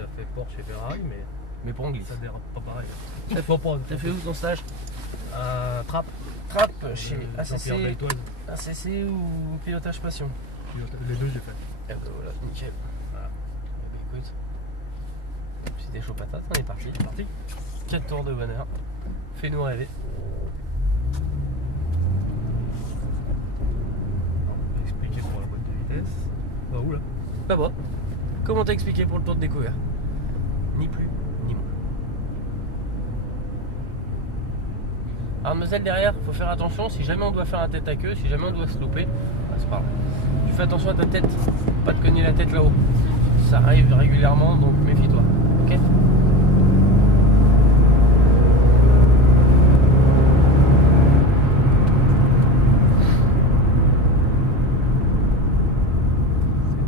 déjà fait Porsche et Ferrari, Mais pour en glisse. ça dérape pas pareil. T'as fait où ton stage? Trappe, Trappe chez Jean-Pierre ACC, Beltoise. ACC ou pilotage passion? Les deux, j'ai fait. Eh ben voilà, nickel. Voilà. Eh ben écoute, si t'es chaud patate, on est parti. C'est parti. 4 tours de bonheur. Fais-nous rêver. Alors, on va expliquer pour la boîte de vitesse. Bah où là? Là-bas. Comment t'as expliqué pour le tour de découverte? Ni plus, ni moins. Alors mademoiselle derrière, faut faire attention, si jamais on doit faire un tête à queue, si jamais on doit se louper, bah, c'est pas grave. Tu fais attention à ta tête, pas te cogner la tête là-haut. Ça arrive régulièrement, donc méfie-toi. Ok?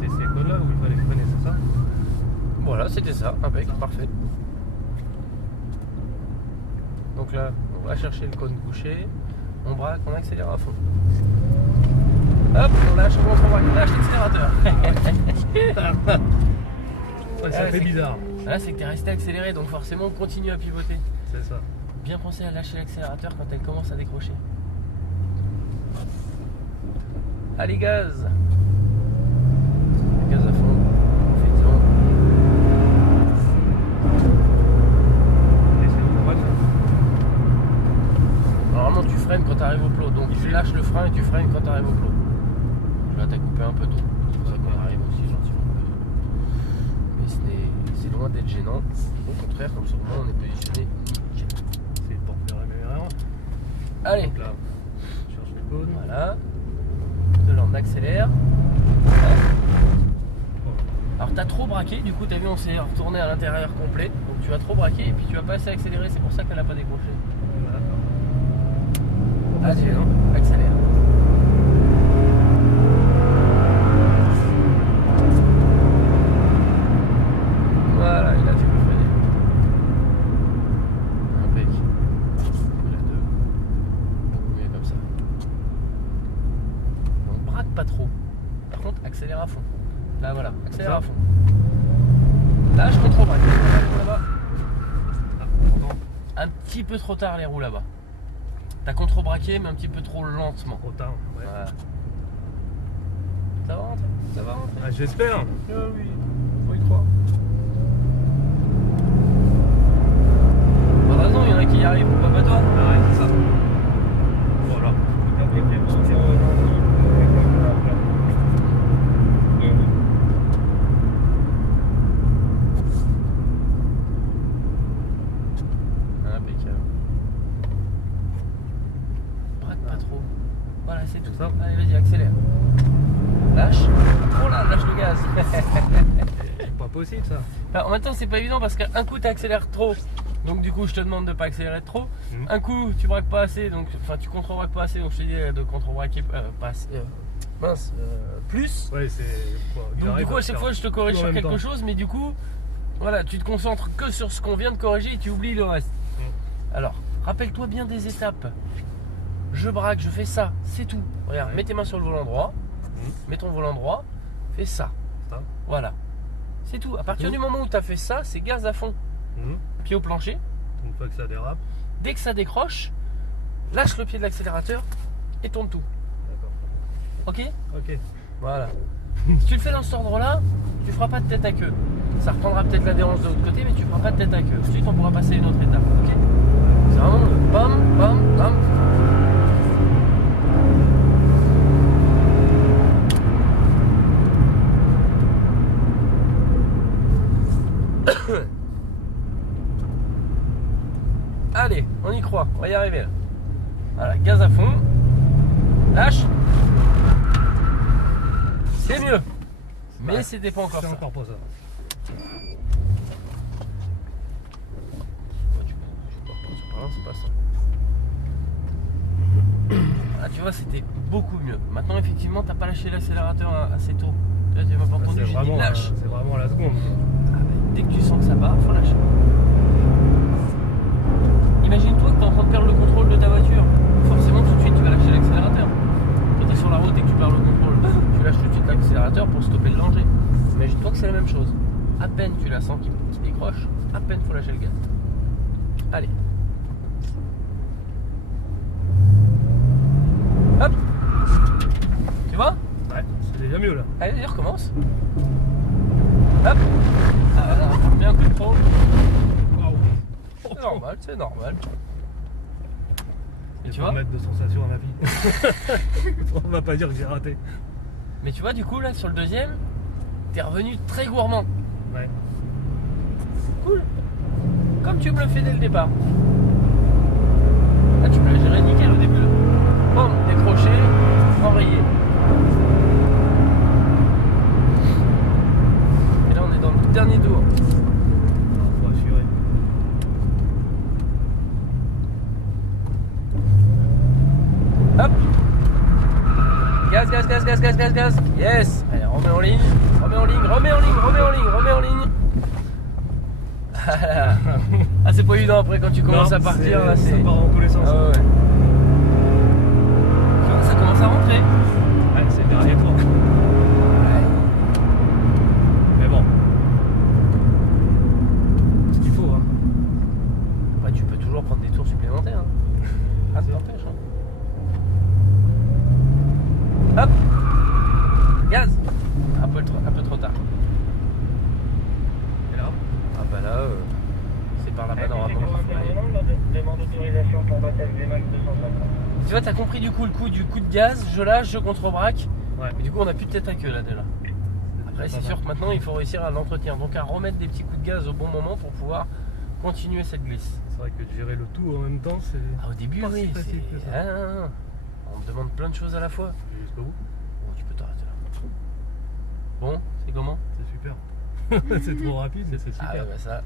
C'était ces codes là où il fallait freiner, c'est ça? Voilà, c'était ça, impec, parfait. Donc là, on va chercher le cône couché, on braque, on accélère à fond. Hop, on lâche, on braque, on lâche l'accélérateur. Ouais, ça fait bizarre. Là, c'est que t'es resté accéléré, donc forcément on continue à pivoter. C'est ça. Bien penser à lâcher l'accélérateur quand elle commence à décrocher. Allez, gaz! Gaz à fond. Fais-en. Et c'est une droite. Normalement, tu freines quand tu arrives au plot. Donc, tu lâches le frein et tu freines quand tu arrives au plot. Là, tu as coupé un peu d'eau. C'est pour ça qu'on arrive aussi gentiment. Mais c'est loin d'être gênant. Au contraire, comme ça, au moins, on est positionné nickel. C'est pour faire la même erreur. Allez, Donc là, on cherche le cône. voilà. De là, on accélère. Alors, tu as trop braqué. Du coup, tu as vu, on s'est retourné à l'intérieur complet. Donc, tu as trop braqué et puis tu vas pas assez accélérer. C'est pour ça qu'elle n'a pas décroché. Allez, accélère. Voilà, il a fait le freiner. Impec. Il a deux. Beaucoup mieux comme ça. Donc braque pas trop. Par contre, accélère à fond. Là voilà, accélère à fond. Là, je contrôle braque. Là-bas. Un petit peu trop tard les roues là-bas. T'as contre-braqué mais un petit peu trop lentement. Trop tard. Ouais. Voilà. Ça va rentrer? Ça va rentrer? Ah, j'espère. Oui, faut y croire. Pas de raison, il y en a qui y arrivent, pourquoi pas toi? Ah ouais, c'est ça. Voilà. Impeccable. Braque pas trop. Voilà, c'est tout. Ça. Allez, vas-y, accélère. Lâche. Oh là, lâche le gaz. C'est pas possible ça. Alors, en même temps, c'est pas évident parce qu'un coup, tu accélères trop. Donc, du coup, je te demande de pas accélérer trop. Un coup, tu braques pas assez. Donc, enfin, tu contre-braques pas assez. Donc, je te dis de contre-braquer pas assez. Plus. Ouais, c'est quoi. Donc, du coup, à chaque fois, je te corrige sur quelque chose. Mais du coup, voilà, tu te concentres que sur ce qu'on vient de corriger et tu oublies le reste. Alors, rappelle-toi bien des étapes. Je braque, je fais ça, c'est tout. Regarde, Ouais. mets tes mains sur le volant droit. Mets ton volant droit, fais ça. Ça. Voilà. C'est tout. À partir du moment où tu as fait ça, c'est gaz à fond. Pied au plancher. Une fois que ça dérape. Dès que ça décroche, lâche le pied de l'accélérateur et tourne tout. D'accord. Ok? Ok. Voilà. Si tu le fais dans cet ordre-là, tu feras pas de tête à queue. Ça reprendra peut-être l'adhérence de l'autre côté, mais tu feras pas de tête à queue. Ensuite, on pourra passer à une autre étape. Ok? C'est vraiment le bam, bam, bam. Allez, on y croit, on va y arriver là. Voilà, gaz à fond. Lâche. C'est mieux. Mais Ouais, c'était pas encore c'est ça. encore pas ça. C'est pas ça. Ah, tu vois, c'était beaucoup mieux. Maintenant, effectivement, t'as pas lâché l'accélérateur assez tôt. Là, tu m'as pas entendu, j'ai dit lâche. C'est vraiment la seconde. Ah, bah, dès que tu sens que ça part, faut lâcher. Imagine-toi que tu es en train de perdre le contrôle de ta voiture. Forcément, tout de suite, tu vas lâcher l'accélérateur. Quand tu es sur la route et que tu perds le contrôle, tu lâches tout de suite l'accélérateur pour stopper le danger. Imagine-toi que c'est la même chose. À peine tu l'as senti, qui décroche. À peine faut lâcher le gaz. Allez. Hop. Tu vois? Ouais, c'est déjà mieux là. Allez, vas-y, recommence. Hop. Ah, là, on met un coup de trop. Waouh. C'est normal, c'est normal. Et Il tu faut vois? mettre de sensations à ma vie. On va pas dire que j'ai raté. Mais tu vois, du coup, là, sur le deuxième, t'es revenu très gourmand. Ouais. Cool. Comme tu me le fais dès le départ. Là, tu me l'as géré nickel au début. Là. Bam, décroché, enrayé. Et là, on est dans le dernier tour. Faut assurer. Hop. Gaz, gaz, gaz, gaz, gaz, gaz, gaz. Yes. Allez, remets en ligne, remets en ligne, remets en ligne, remets en ligne, remets en ligne. Ah, c'est pas évident après quand tu commences Non, à partir. Là, ça c'est... part en tous les sens. Ah ouais. Tu vois, ça commence à rentrer. Ouais, c'est le dernier tour. Ouais. Mais bon. Ce qu'il faut, hein. Bah, tu peux toujours prendre des tours supplémentaires. Hein. Ah, ça t'empêche. Hein. Hop. Gaz. Un peu trop tard. Et là, Ah bah là, c'est par là-bas normalement. Demande d'autorisation pour battage VMAX 250. Tu vois, t'as compris du coup le coup du coup de gaz, je lâche, je contre-braque. ouais. Mais du coup, on a plus de tête à queue là déjà. Après, c'est sûr que maintenant, il faut réussir à l'entretenir. Donc, à remettre des petits coups de gaz au bon moment pour pouvoir continuer cette glisse. C'est vrai que de gérer le tout en même temps, c'est Ah, au début, pas oui, si facile que c'est... ça. Ah, non. On me demande plein de choses à la fois. Jusqu'au bout. Bon, tu peux t'arrêter là. Bon, c'est comment? C'est super. C'est trop rapide, mais c'est Ah super. ouais, bah ça,